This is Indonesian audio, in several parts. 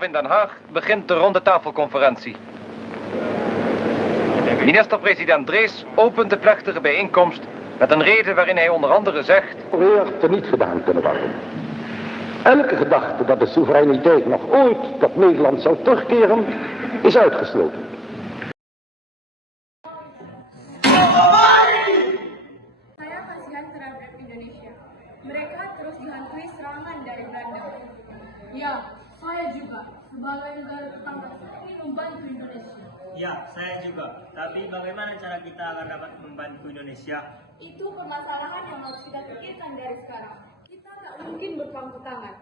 In Den Haag begint de rondetafelconferentie. Minister-president Drees opent de plechtige bijeenkomst met een rede waarin hij onder andere zegt: weer teniet gedaan kunnen worden. Elke gedachte dat de soevereiniteit nog ooit tot Nederland zou terugkeren, is uitgesloten. Saya kasihan terhadap Indonesia. Mereka terus dihantui serangan dari Belanda. Ya, saya juga. Sebagai negara tetangga, saya ingin membantu Indonesia. Ya, saya juga. Tapi bagaimana cara kita agar dapat membantu Indonesia? Itu permasalahan yang harus kita pikirkan dari sekarang. Kita tak mungkin berpangku tangan.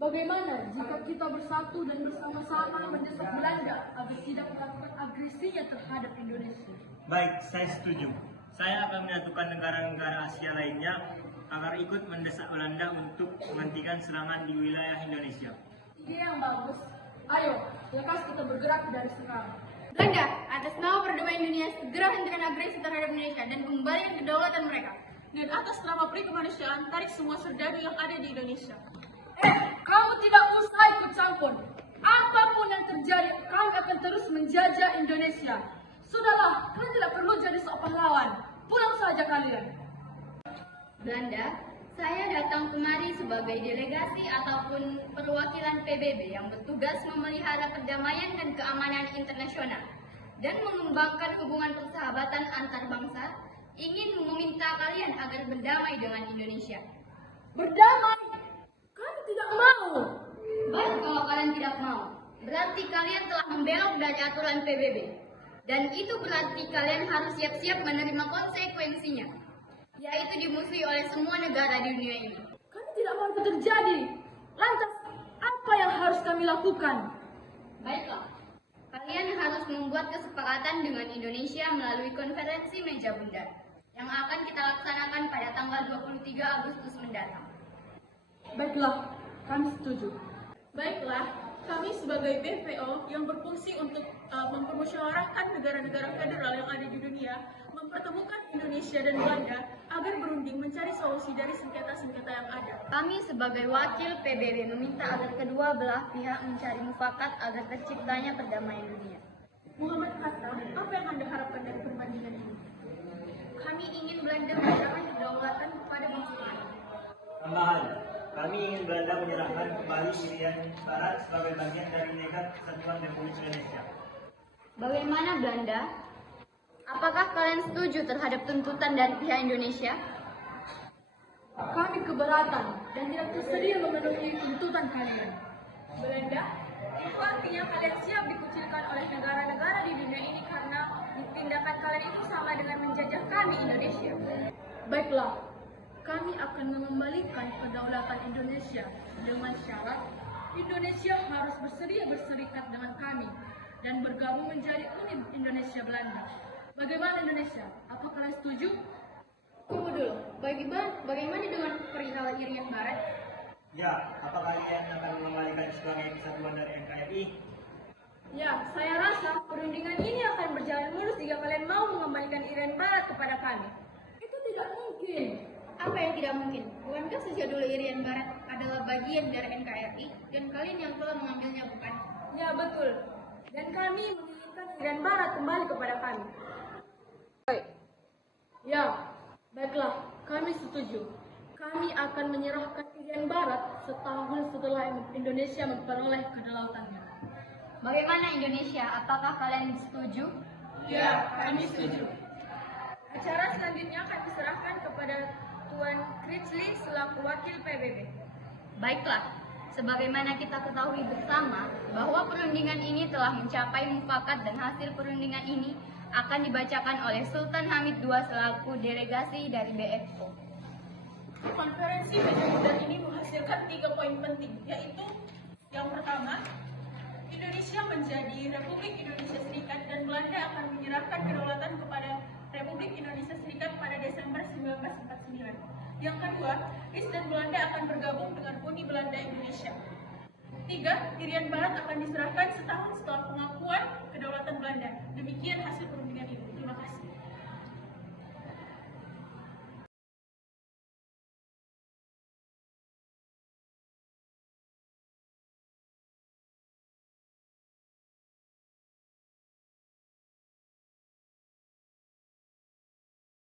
Bagaimana jika kita bersatu dan bersama-sama mendesak Belanda agar tidak melakukan agresinya terhadap Indonesia? Baik, saya setuju. Saya akan menyatukan negara-negara Asia lainnya agar ikut mendesak Belanda untuk menghentikan serangan di wilayah Indonesia. Ide yang bagus. Ayo, lekas kita bergerak dari sekarang. Belanda, atas nama perdamaian dunia, segera hentikan agresi terhadap Indonesia dan kembalikan kedaulatan mereka. Dan atas nama peri kemanusiaan, tarik semua serdadu yang ada di Indonesia. Kamu tidak usah ikut campur. Apapun yang terjadi, kami akan terus menjajah Indonesia. Sudahlah, kalian tidak perlu jadi sok pahlawan. Pulang saja kalian. Belanda, saya datang kemari sebagai delegasi ataupun perwakilan PBB yang bertugas memelihara perdamaian dan keamanan internasional dan mengembangkan hubungan persahabatan antar bangsa, ingin meminta kalian agar berdamai dengan Indonesia. Berdamai? Kami tidak mau. Baik, kalau kalian tidak mau, berarti kalian telah membelok dari aturan PBB. Dan itu berarti kalian harus siap-siap menerima konsekuensinya, yaitu dimusuhi oleh semua negara di dunia ini. Kami tidak mau itu terjadi. Lantas, apa yang harus kami lakukan? Baiklah, kalian harus membuat kesepakatan dengan Indonesia melalui konferensi meja bundar yang akan kita laksanakan pada tanggal 23 Agustus mendatang. Baiklah, kami setuju. Baiklah, kami sebagai BPO yang berfungsi untuk mempermusyawarahkan negara-negara federal yang ada di dunia, mempertemukan Indonesia dan Belanda agar berunding mencari solusi dari sengketa-sengketa yang ada. Kami sebagai wakil PBB meminta agar kedua belah pihak mencari mufakat agar terciptanya perdamaian dunia. Muhammad Hatta, apa yang Anda harapkan dari perundingan ini? Kami ingin Belanda menyerahkan kedaulatan kepada bangsa lain. Tambahan, kami ingin Belanda menyerahkan kembali Irian Barat sebagai bagian dari Negara Kesatuan Republik Indonesia. Bagaimana Belanda? Apakah kalian setuju terhadap tuntutan dari pihak Indonesia? Kami keberatan dan tidak bersedia memenuhi tuntutan kalian. Belanda, itu artinya kalian siap dikucilkan oleh negara-negara di dunia ini karena tindakan kalian itu sama dengan menjajah kami Indonesia. Baiklah, kami akan mengembalikan kedaulatan Indonesia dengan syarat Indonesia harus bersedia berserikat dengan kami dan bergabung menjadi unit Indonesia Belanda. Bagaimana Indonesia? Apa kalian setuju? Tunggu dulu, bagaimana dengan perihal Irian Barat? Ya, apa kalian akan mengembalikan sebagai kesatuan dari NKRI? Ya, saya rasa perundingan ini akan berjalan mulus jika kalian mau mengembalikan Irian Barat kepada kami. Itu tidak mungkin. Apa yang tidak mungkin? Bukankah sejak dulu Irian Barat adalah bagian dari NKRI dan kalian yang telah mengambilnya, bukan? Ya, betul. Dan kami menginginkan Irian Barat kembali kepada kami. Ya, baiklah, kami setuju. Kami akan menyerahkan Irian Barat setahun setelah Indonesia memperoleh kedaulatannya. Bagaimana Indonesia? Apakah kalian setuju? Ya, kami setuju. Acara selanjutnya akan diserahkan kepada Tuan Critchley selaku wakil PBB. Baiklah, sebagaimana kita ketahui bersama bahwa perundingan ini telah mencapai mufakat dan hasil perundingan ini akan dibacakan oleh Sultan Hamid II selaku delegasi dari BFO. Konferensi meja bundar ini menghasilkan 3 poin penting, yaitu yang pertama, Indonesia menjadi Republik Indonesia Serikat dan Belanda akan menyerahkan kedaulatan kepada Republik Indonesia Serikat pada Desember 1949. Yang kedua, Inggris dan Belanda akan bergabung dengan Uni Belanda Indonesia. 3. Irian Barat akan diserahkan setahun setelah pengakuan kedaulatan Belanda. Demikian hasil perundingan.